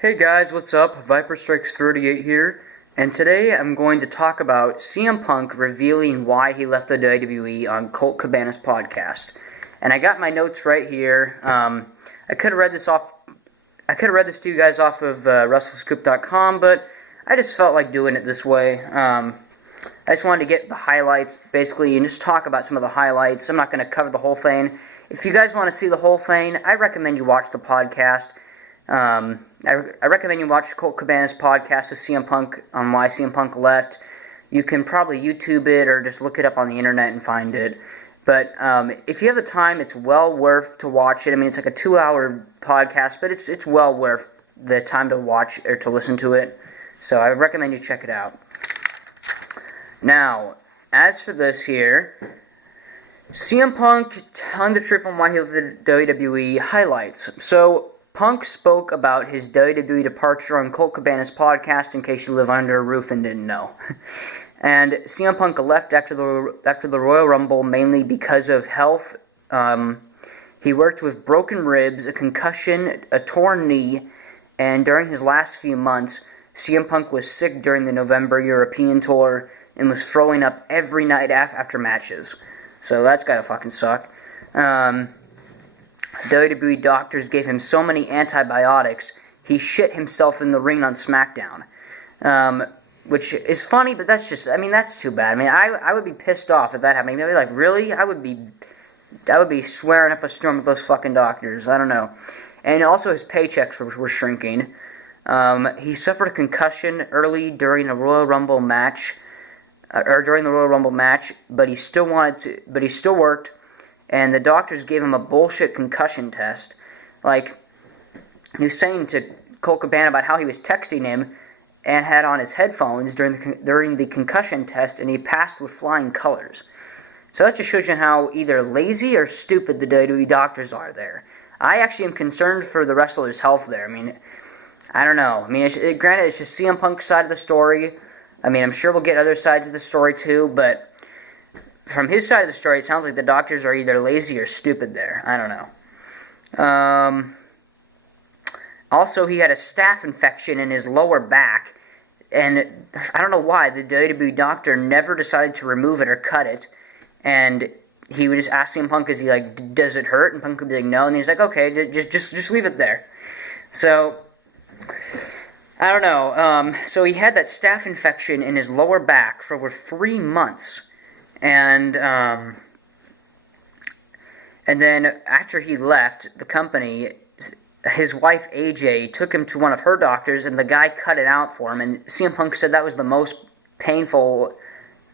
Hey guys, what's up? Viper Strikes 38 here, and today I'm going to talk about CM Punk revealing why he left the WWE on Colt Cabanas podcast. And I got my notes right here. I could have read this to you guys off of WrestleScoop.com, but I just felt like doing it this way. I just wanted to get the highlights, basically, and just talk about some of the highlights. I'm not going to cover the whole thing. If you guys want to see the whole thing, I recommend you watch the podcast. I recommend you watch Colt Cabanas' podcast with CM Punk on why CM Punk left. You can probably YouTube it or just look it up on the internet and find it. But if you have the time, it's well worth to watch it. I mean, it's like a 2-hour podcast, but it's well worth the time to watch or to listen to it. So I recommend you check it out. Now, as for this here, CM Punk telling the truth on why he left the WWE highlights. So Punk spoke about his WWE departure on Colt Cabanas' podcast, in case you live under a roof and didn't know. And CM Punk left after the Royal Rumble mainly because of health. He worked with broken ribs, a concussion, a torn knee, and during his last few months, CM Punk was sick during the November European tour and was throwing up every night after matches. So that's gotta fucking suck. WWE doctors gave him so many antibiotics, he shit himself in the ring on SmackDown. Which is funny, but that's too bad. I mean, I would be pissed off if that happened. I'd be like, really? I would be swearing up a storm at those fucking doctors. I don't know. And also his paychecks were shrinking. He suffered a concussion early during the Royal Rumble match, but he still worked. And the doctors gave him a bullshit concussion test. Like, he was saying to Colt Cabana about how he was texting him and had on his headphones during the concussion test, and he passed with flying colors. So that just shows you how either lazy or stupid the WWE doctors are there. I actually am concerned for the wrestler's health there. I mean, I don't know. I mean, granted, it's just CM Punk's side of the story. I mean, I'm sure we'll get other sides of the story too, but from his side of the story, it sounds like the doctors are either lazy or stupid there. I don't know. Also, he had a staph infection in his lower back, and I don't know why the WWE doctor never decided to remove it or cut it, and he would just ask CM Punk, is he like, does it hurt? And Punk would be like, no, and he's like, okay, just leave it there. So I don't know. So he had that staph infection in his lower back for over 3 months. And then after he left the company, his wife AJ took him to one of her doctors, and the guy cut it out for him. And CM Punk said that was the most painful,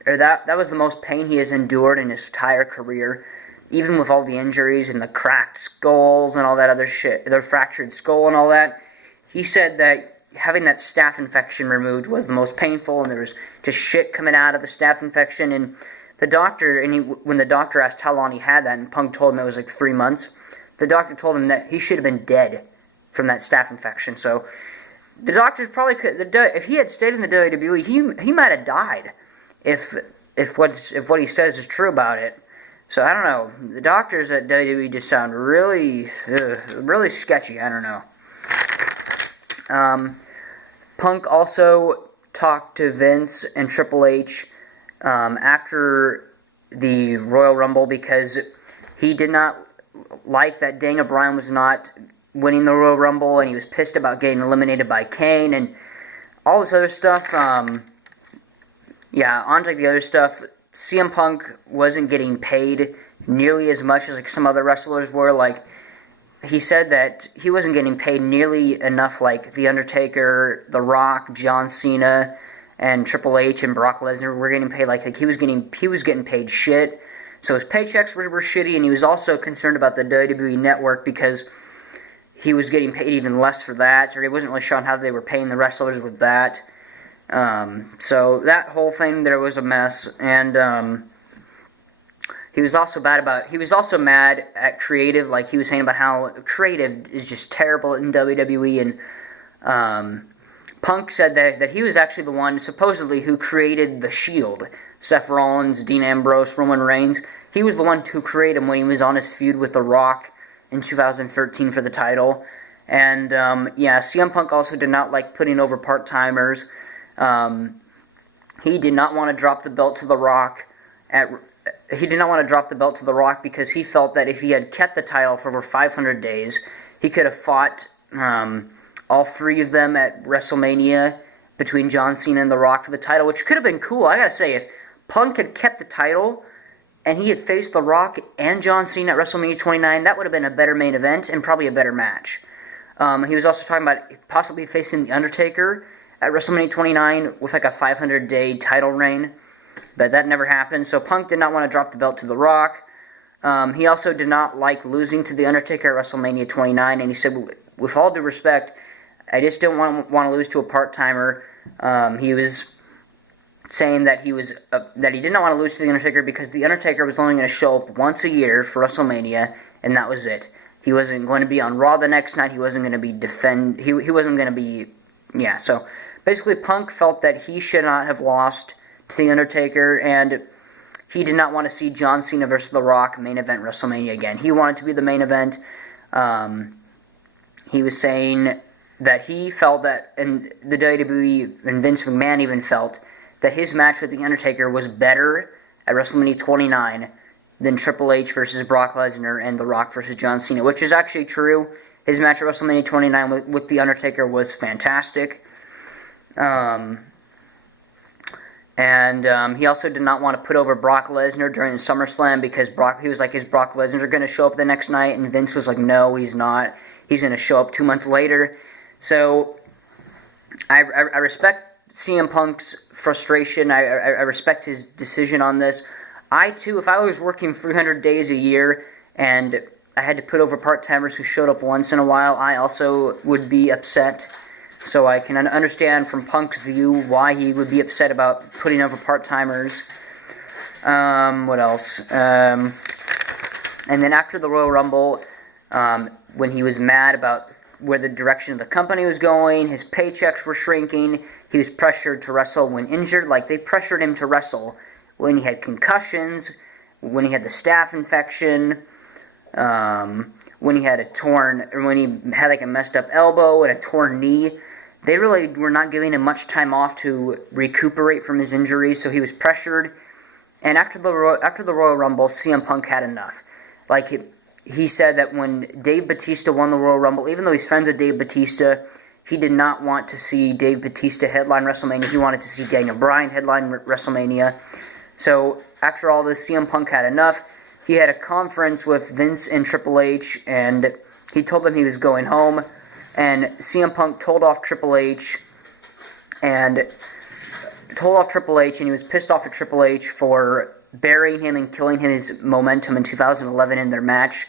or that was the most pain he has endured in his entire career, even with all the injuries and the cracked skulls and all that other shit, the fractured skull and all that. He said that having that staph infection removed was the most painful, and there was just shit coming out of the staph infection. And the doctor, when the doctor asked how long he had that, and Punk told him it was like 3 months, the doctor told him that he should have been dead from that staph infection. So the doctors probably could, if he had stayed in the WWE, he might have died if what he says is true about it. So I don't know. The doctors at WWE just sound really sketchy. I don't know. Punk also talked to Vince and Triple H after the Royal Rumble because he did not like that Daniel Bryan was not winning the Royal Rumble, and he was pissed about getting eliminated by Kane and all this other stuff. On to the other stuff. CM Punk wasn't getting paid nearly as much as like some other wrestlers were. Like, he said that he wasn't getting paid nearly enough like The Undertaker, The Rock, John Cena, and Triple H and Brock Lesnar were getting paid. Like he was getting paid shit. So his paychecks were shitty, and he was also concerned about the WWE Network because he was getting paid even less for that. So he wasn't really sure on how they were paying the wrestlers with that. So that whole thing there was a mess, and he was also mad at creative. Like, he was saying about how creative is just terrible in WWE, and Punk said that he was actually the one, supposedly, who created The Shield. Seth Rollins, Dean Ambrose, Roman Reigns. He was the one who created him when he was on his feud with The Rock in 2013 for the title. And yeah, CM Punk also did not like putting over part-timers. He did not want to drop the belt to The Rock. He did not want to drop the belt to The Rock because he felt that if he had kept the title for over 500 days, he could have fought all three of them at WrestleMania between John Cena and The Rock for the title, which could have been cool. I gotta say, if Punk had kept the title and he had faced The Rock and John Cena at WrestleMania 29, that would have been a better main event and probably a better match. He was also talking about possibly facing The Undertaker at WrestleMania 29 with like a 500-day title reign, but that never happened. So Punk did not want to drop the belt to The Rock. He also did not like losing to The Undertaker at WrestleMania 29, and he said, with all due respect, I just don't want to lose to a part-timer. He was saying that he did not want to lose to The Undertaker because The Undertaker was only going to show up once a year for WrestleMania, and that was it. He wasn't going to be on Raw the next night. He wasn't going to be He wasn't going to be. Yeah. So basically, Punk felt that he should not have lost to The Undertaker, and he did not want to see John Cena versus The Rock main event WrestleMania again. He wanted to be the main event. He was saying that he felt that, and the WWE and Vince McMahon even felt that his match with The Undertaker was better at WrestleMania 29 than Triple H versus Brock Lesnar and The Rock versus John Cena, which is actually true. His match at WrestleMania 29 with The Undertaker was fantastic. And he also did not want to put over Brock Lesnar during the SummerSlam because he was like, is Brock Lesnar going to show up the next night? And Vince was like, no, he's not. He's going to show up 2 months later. So I respect CM Punk's frustration. I respect his decision on this. I, too, if I was working 300 days a year and I had to put over part-timers who showed up once in a while, I also would be upset. So I can understand from Punk's view why he would be upset about putting over part-timers. What else? And then after the Royal Rumble, when he was mad about where the direction of the company was going, his paychecks were shrinking, he was pressured to wrestle when injured. Like, they pressured him to wrestle when he had concussions, when he had the staph infection, when he had when he had like a messed up elbow and a torn knee. They really were not giving him much time off to recuperate from his injury, so he was pressured. And after the Royal Rumble, CM Punk had enough. Like, he said that when Dave Bautista won the Royal Rumble, even though he's friends with Dave Bautista, he did not want to see Dave Bautista headline WrestleMania. He wanted to see Daniel Bryan headline WrestleMania. So after all this, CM Punk had enough. He had a conference with Vince and Triple H, and he told them he was going home. And CM Punk told off Triple H, and he was pissed off at Triple H for burying him and killing his momentum in 2011 in their match.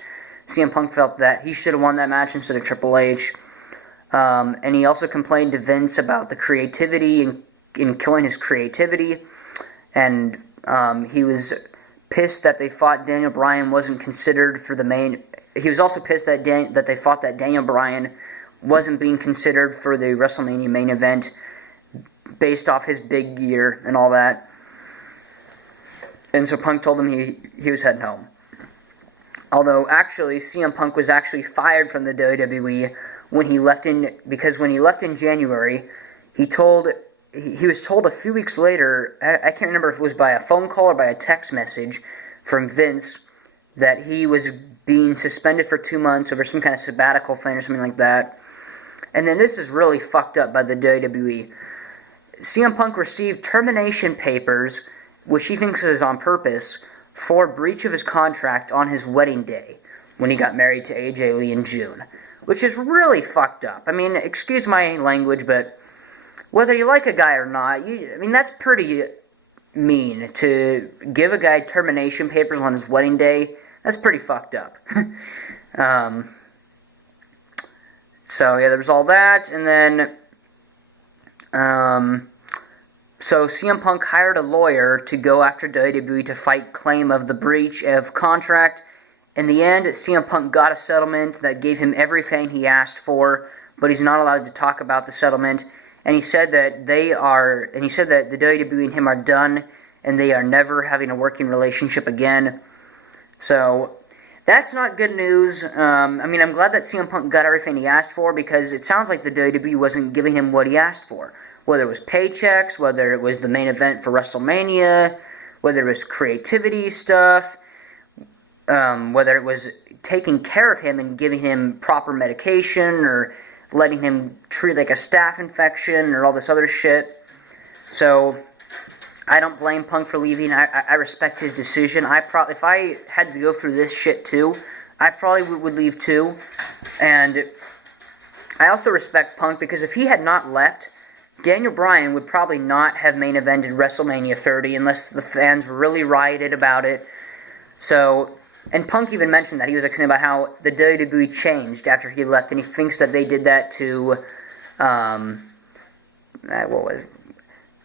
CM Punk felt that he should have won that match instead of Triple H. And he also complained to Vince about the creativity in killing his creativity. And he was pissed that they thought Daniel Bryan wasn't considered for the main. He was also pissed that they thought that Daniel Bryan wasn't being considered for the WrestleMania main event based off his big year and all that. And so Punk told him he was heading home. Although, actually, CM Punk was actually fired from the WWE when he left in January, he was told a few weeks later, I can't remember if it was by a phone call or by a text message from Vince, that he was being suspended for 2 months over some kind of sabbatical thing or something like that. And then this is really fucked up by the WWE. CM Punk received termination papers, which he thinks is on purpose, for breach of his contract on his wedding day, when he got married to AJ Lee in June. Which is really fucked up. I mean, excuse my language, but whether you like a guy or not, that's pretty mean to give a guy termination papers on his wedding day. That's pretty fucked up. So, yeah, there was all that, and then, so CM Punk hired a lawyer to go after WWE to fight claim of the breach of contract. In the end, CM Punk got a settlement that gave him everything he asked for, but he's not allowed to talk about the settlement, and he said that the WWE and him are done, and they are never having a working relationship again. So, That's not good news. I mean, I'm glad that CM Punk got everything he asked for, because it sounds like the WWE wasn't giving him what he asked for. Whether it was paychecks, whether it was the main event for WrestleMania, whether it was creativity stuff, whether it was taking care of him and giving him proper medication, or letting him treat like a staph infection, or all this other shit. So I don't blame Punk for leaving. I respect his decision. If I had to go through this shit too, I probably would leave too. And I also respect Punk, because if he had not left, Daniel Bryan would probably not have main evented WrestleMania 30 unless the fans really rioted about it. So, and Punk even mentioned that. He was saying about how the WWE changed after he left, and he thinks that they did that to,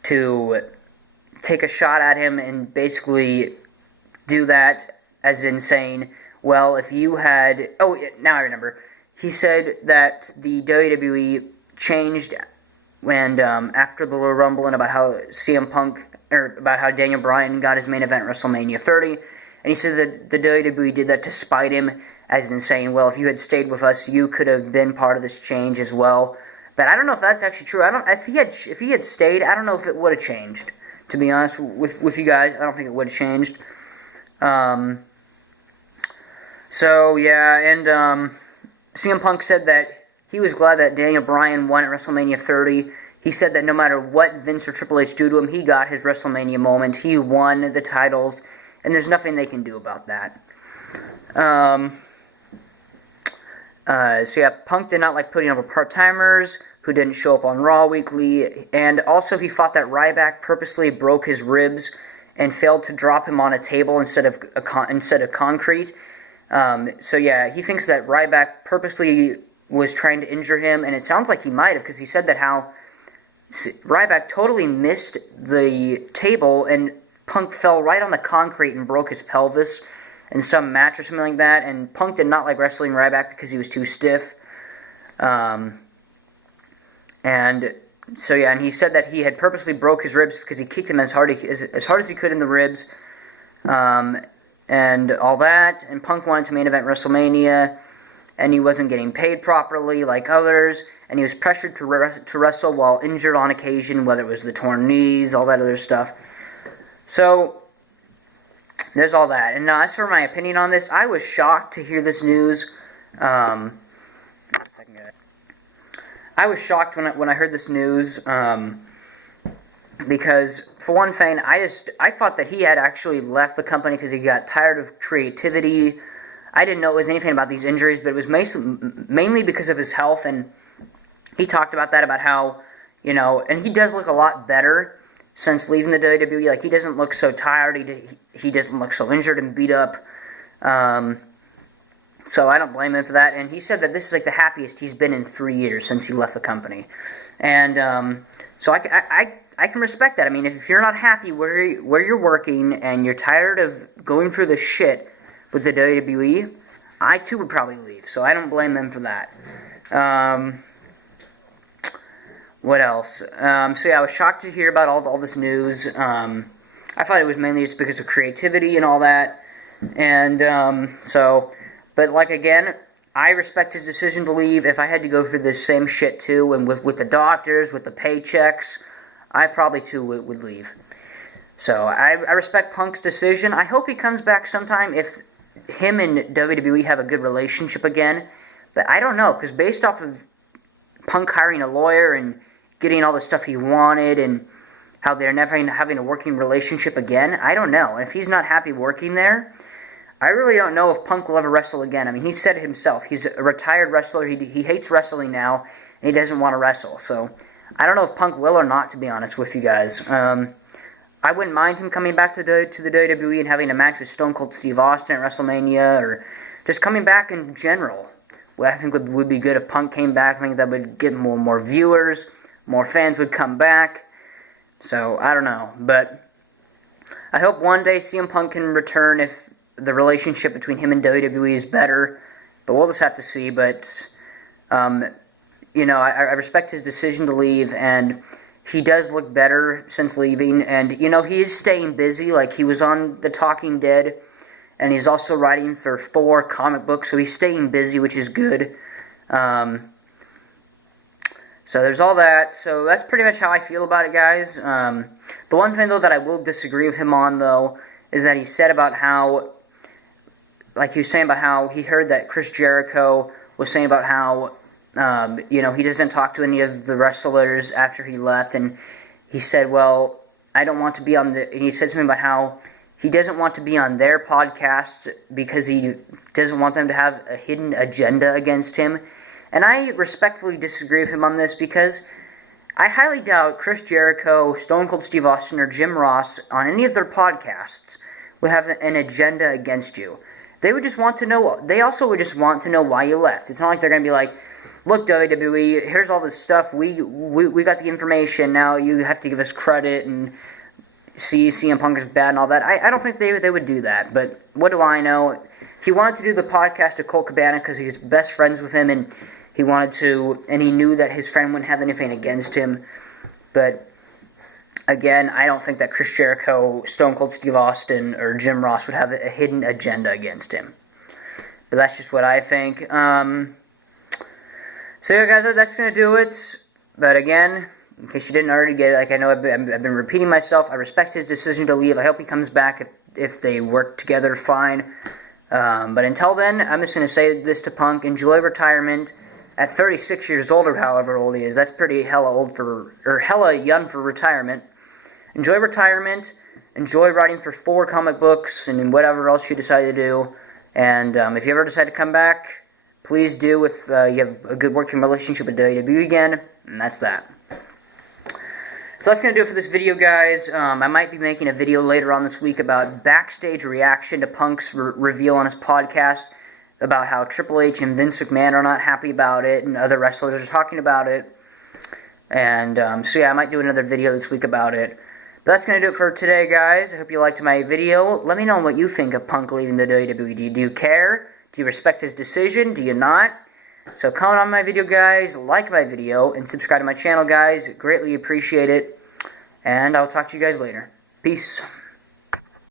to take a shot at him and basically do that as in saying, well, if you had... Oh, now I remember. He said that the WWE changed when after the Royal Rumble, and about how CM Punk, or about how Daniel Bryan got his main event at WrestleMania 30, and he said that the WWE did that to spite him, as in saying, well, if you had stayed with us, you could have been part of this change as well. But I don't know if that's actually true. If he had stayed, I don't know if it would have changed. To be honest with you guys, I don't think it would have changed. So yeah, and CM Punk said that he was glad that Daniel Bryan won at WrestleMania 30. He said that no matter what Vince or Triple H do to him, he got his WrestleMania moment. He won the titles, and there's nothing they can do about that. So yeah, Punk did not like putting over part-timers who didn't show up on Raw weekly, and also he thought that Ryback purposely broke his ribs and failed to drop him on a table instead of concrete. So yeah, he thinks that Ryback purposely was trying to injure him, and it sounds like he might have, because he said that how Ryback totally missed the table, and Punk fell right on the concrete and broke his pelvis in some match or something like that, and Punk did not like wrestling Ryback because he was too stiff. And so yeah, and he said that he had purposely broke his ribs because he kicked him as hard as he could in the ribs, and all that. And Punk wanted to main event WrestleMania, and he wasn't getting paid properly like others, and he was pressured to wrestle while injured on occasion, whether it was the torn knees, all that other stuff. So there's all that. And as for my opinion on this, I was shocked to hear this news. I was shocked when I heard this news, because for one thing, I thought that he had actually left the company because he got tired of creativity. I didn't know it was anything about these injuries, but it was mainly because of his health, and he talked about that, about how, you know, and he does look a lot better since leaving the WWE. Like, he doesn't look so tired, he doesn't look so injured and beat up. So I don't blame him for that. And he said that this is like the happiest he's been in 3 years since he left the company. And so I can respect that. I mean, if you're not happy where you're working and you're tired of going through the shit with the WWE, I too would probably leave. So I don't blame them for that. What else? So yeah, I was shocked to hear about all this news. I thought it was mainly just because of creativity and all that. And but like again, I respect his decision to leave. If I had to go through this same shit too, and with the doctors, with the paychecks, I probably too would leave. So I respect Punk's decision. I hope he comes back sometime if him and WWE have a good relationship again. But I don't know, because based off of Punk hiring a lawyer and getting all the stuff he wanted, and how they're never having a working relationship again, I don't know. If he's not happy working there, I really don't know if Punk will ever wrestle again. I mean, he said it himself. He's a retired wrestler. He hates wrestling now, and he doesn't want to wrestle. So I don't know if Punk will or not, to be honest with you guys. I wouldn't mind him coming back to the WWE and having a match with Stone Cold Steve Austin at WrestleMania, or just coming back in general. What I think would be good if Punk came back. I think that would get more viewers, more fans would come back. So I don't know, but I hope one day CM Punk can return if the relationship between him and WWE is better, but we'll just have to see. But you know, I respect his decision to leave, and he does look better since leaving, and you know, he is staying busy. Like, he was on The Talking Dead, and he's also writing for 4 comic books, so he's staying busy, which is good. So there's all that. So that's pretty much how I feel about it, guys. The one thing, though, that I will disagree with him on, though, is that he said about how, like he was saying about how he heard that Chris Jericho was saying about how, you know, he doesn't talk to any of the wrestlers after he left, and he said, well, I don't want to be on the, and he said something about how he doesn't want to be on their podcast because he doesn't want them to have a hidden agenda against him. And I respectfully disagree with him on this because I highly doubt Chris Jericho, Stone Cold Steve Austin, or Jim Ross on any of their podcasts would have an agenda against you. They would just want to know, they also would just want to know why you left. It's not like they're going to be like, look, WWE, here's all this stuff, we got the information, now you have to give us credit and CM Punk is bad and all that. I don't think they would do that, but what do I know? He wanted to do the podcast to Colt Cabana because he's best friends with him, and he wanted to, and he knew that his friend wouldn't have anything against him. But again, I don't think that Chris Jericho, Stone Cold Steve Austin, or Jim Ross would have a hidden agenda against him. But that's just what I think. So yeah, guys, that's gonna do it. But again, in case you didn't already get it, like I know I've been repeating myself, I respect his decision to leave. I hope he comes back if they work together fine. But until then, I'm just going to say this to Punk. Enjoy retirement. At 36 years old, or however old he is, that's pretty hella old for, or hella young for retirement. Enjoy retirement. Enjoy writing for 4 comic books and whatever else you decide to do. And if you ever decide to come back, please do if you have a good working relationship with WWE again. And that's that. So that's going to do it for this video, guys. I might be making a video later on this week about backstage reaction to Punk's reveal on his podcast about how Triple H and Vince McMahon are not happy about it, and other wrestlers are talking about it. And so yeah, I might do another video this week about it. But that's going to do it for today, guys. I hope you liked my video. Let me know what you think of Punk leaving the WWE. Do you care? Do you respect his decision? Do you not? So comment on my video, guys, like my video, and subscribe to my channel, guys. Greatly appreciate it. And I'll talk to you guys later. Peace.